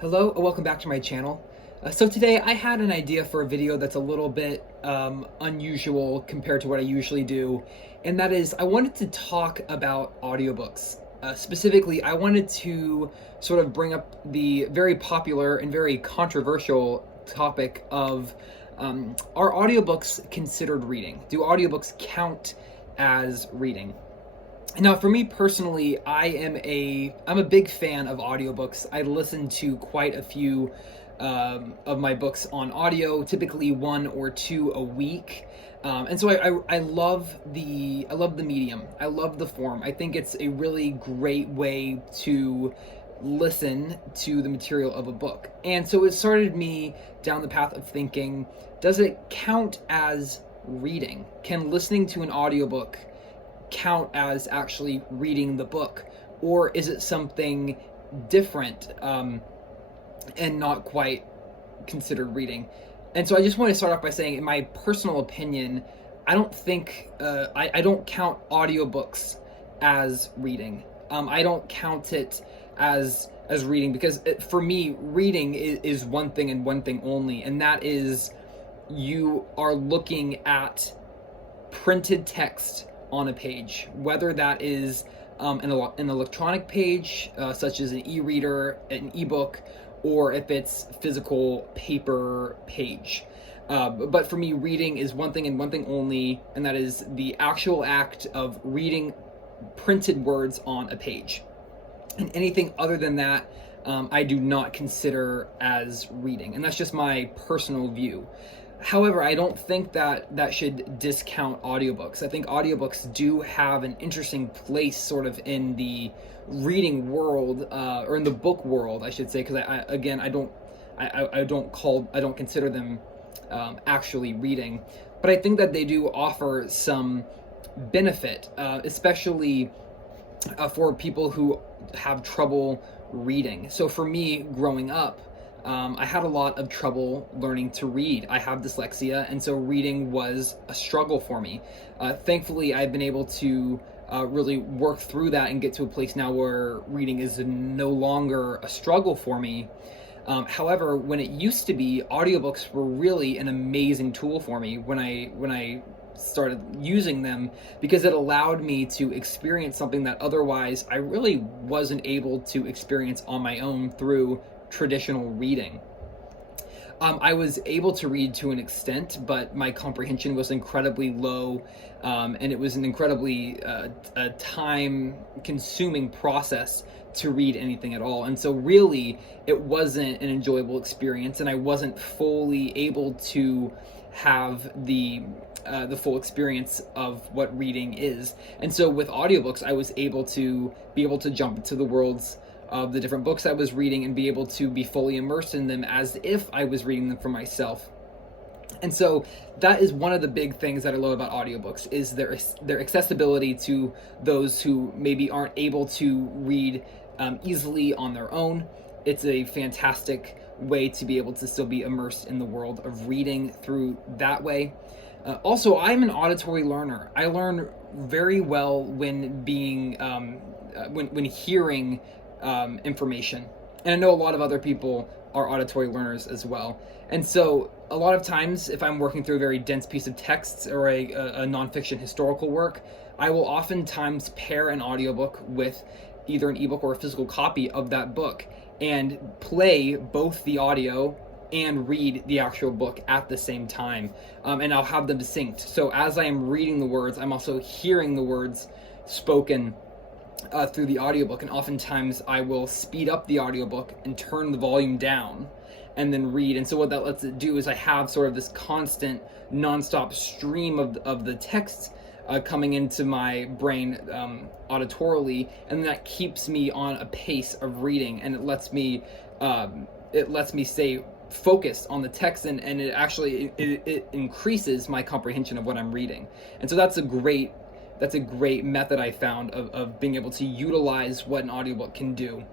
Hello, and welcome back to my channel. So today I had an idea for a video that's a little bit unusual compared to what I usually do, and that is I wanted to talk about audiobooks. Specifically, I wanted to sort of bring up the very popular and very controversial topic of are audiobooks considered reading? Do audiobooks count as reading? Now, for me personally, I'm a big fan of audiobooks. I listen to quite a few of my books on audio, typically one or two a week. And so I love the medium. I love the form. I think it's a really great way to listen to the material of a book. And so it started me down the path of thinking, does it count as reading? Can listening to an audiobook count as actually reading the book, or is it something different and not quite considered reading? And so I just want to start off by saying, in my personal opinion, I don't think I don't count audiobooks as reading. I don't count it as reading because for me, reading is one thing and one thing only, and that is you are looking at printed text on a page, whether that is an electronic page, such as an e-reader, an ebook, or if it's physical paper page. But for me, reading is one thing and one thing only, and that is the actual act of reading printed words on a page. And anything other than that, I do not consider as reading, and that's just my personal view. However, I don't think that should discount audiobooks. I think audiobooks do have an interesting place sort of in the reading world, or in the book world, I should say, because I don't consider them actually reading. But I think that they do offer some benefit, especially for people who have trouble reading. So for me, growing up, I had a lot of trouble learning to read. I have dyslexia, and so reading was a struggle for me. Thankfully, I've been able to really work through that and get to a place now where reading is no longer a struggle for me. However, when it used to be, audiobooks were really an amazing tool for me when I started using them, because it allowed me to experience something that otherwise I really wasn't able to experience on my own through traditional reading. I was able to read to an extent, but my comprehension was incredibly low, and it was an incredibly time-consuming process to read anything at all. And so really, it wasn't an enjoyable experience, and I wasn't fully able to have the full experience of what reading is. And so with audiobooks, I was able to jump into the worlds of the different books I was reading and be able to be fully immersed in them as if I was reading them for myself. And so that is one of the big things that I love about audiobooks, is their accessibility to those who maybe aren't able to read easily on their own. It's a fantastic way to be able to still be immersed in the world of reading through that way. Also, I'm an auditory learner. I learn very well when being when hearing information. And I know a lot of other people are auditory learners as well. And so a lot of times, if I'm working through a very dense piece of text or a nonfiction historical work, I will oftentimes pair an audiobook with either an ebook or a physical copy of that book and play both the audio and read the actual book at the same time. And I'll have them synced. So as I am reading the words, I'm also hearing the words spoken through the audiobook, and oftentimes I will speed up the audiobook and turn the volume down and then read. And so what that lets it do is I have sort of this constant nonstop stream of the text coming into my brain auditorily, and that keeps me on a pace of reading, and it lets me stay focused on the text, and it actually it increases my comprehension of what I'm reading. And so that's a great method I found of being able to utilize what an audiobook can do.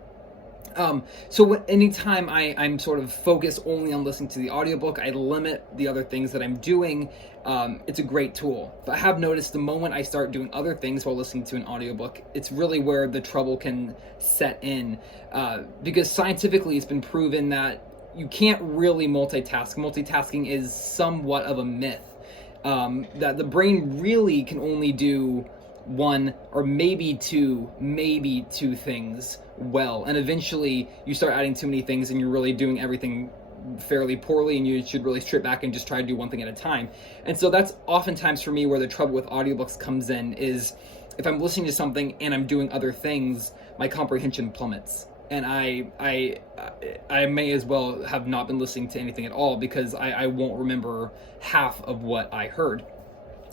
Anytime I'm sort of focused only on listening to the audiobook, I limit the other things that I'm doing. It's a great tool. But I have noticed the moment I start doing other things while listening to an audiobook, it's really where the trouble can set in. Because scientifically it's been proven that you can't really multitask. Multitasking is somewhat of a myth. That the brain really can only do one or maybe two things well, and eventually you start adding too many things and you're really doing everything fairly poorly, and you should really strip back and just try to do one thing at a time. And so that's oftentimes for me where the trouble with audiobooks comes in, is if I'm listening to something and I'm doing other things, my comprehension plummets, and I may as well have not been listening to anything at all, because I won't remember half of what I heard.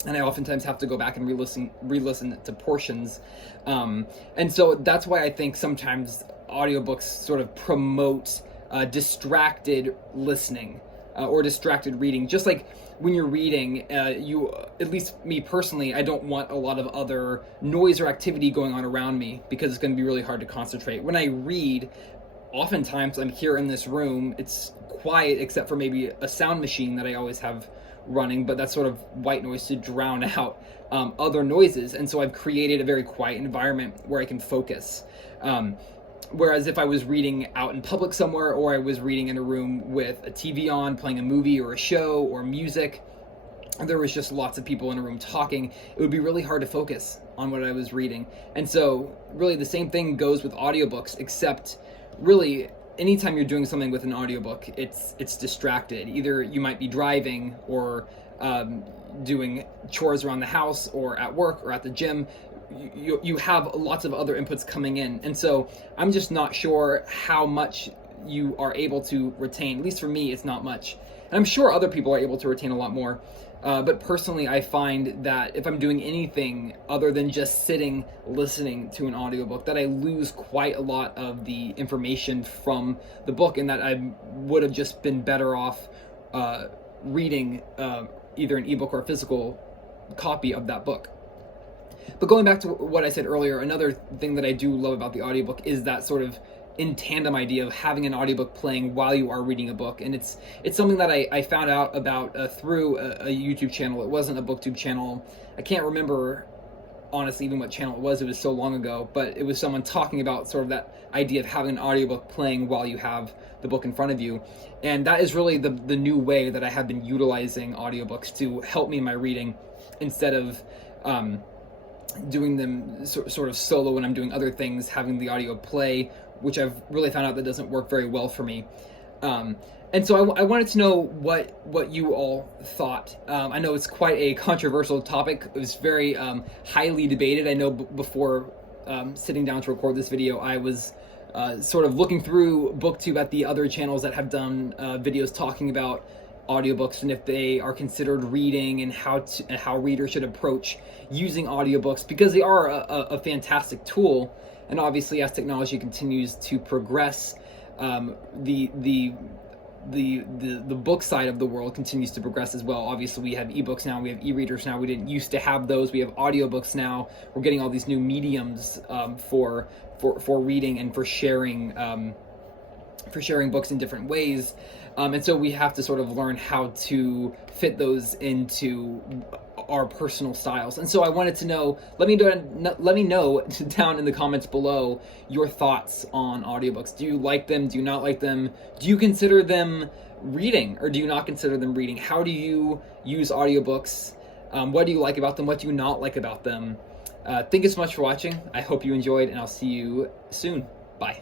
And I oftentimes have to go back and re-listen to portions. And so that's why I think sometimes audiobooks sort of promote distracted listening or distracted reading. Just like when you're reading, at least me personally, I don't want a lot of other noise or activity going on around me, because it's going to be really hard to concentrate. When I read, oftentimes I'm here in this room, it's quiet except for maybe a sound machine that I always have running, but that's sort of white noise to drown out other noises. And so I've created a very quiet environment where I can focus. Whereas if I was reading out in public somewhere, or I was reading in a room with a TV on, playing a movie or a show or music, and there was just lots of people in a room talking, it would be really hard to focus on what I was reading. And so really the same thing goes with audiobooks, except really anytime you're doing something with an audiobook, it's distracted. Either you might be driving or doing chores around the house or at work or at the gym. You have lots of other inputs coming in. And so I'm just not sure how much you are able to retain. At least for me, it's not much. And I'm sure other people are able to retain a lot more. But personally, I find that if I'm doing anything other than just sitting listening to an audiobook, that I lose quite a lot of the information from the book, and that I would have just been better off reading either an ebook or a physical copy of that book. But going back to what I said earlier, another thing that I do love about the audiobook is that sort of in tandem idea of having an audiobook playing while you are reading a book. And it's something that I found out about through a YouTube channel. It wasn't a booktube channel. I can't remember honestly even what channel it was so long ago, but it was someone talking about sort of that idea of having an audiobook playing while you have the book in front of you. And that is really the new way that I have been utilizing audiobooks to help me in my reading, instead of doing them sort of solo when I'm doing other things, having the audio play, which I've really found out that doesn't work very well for me. And so I wanted to know what you all thought. I know it's quite a controversial topic. It was very highly debated. I know before sitting down to record this video, I was sort of looking through BookTube at the other channels that have done videos talking about audiobooks and if they are considered reading, and how readers should approach using audiobooks, because they are a fantastic tool. And obviously, as technology continues to progress, the book side of the world continues to progress as well. Obviously, we have ebooks now, we have e-readers now. We didn't used to have those. We have audiobooks now. We're getting all these new mediums for reading and for sharing books in different ways. And so we have to sort of learn how to fit those into our personal styles. And so I wanted to know, let me know down in the comments below your thoughts on audiobooks. Do you like them? Do you not like them? Do you consider them reading, or do you not consider them reading? How do you use audiobooks? What do you like about them? What do you not like about them? Thank you so much for watching. I hope you enjoyed, and I'll see you soon. Bye.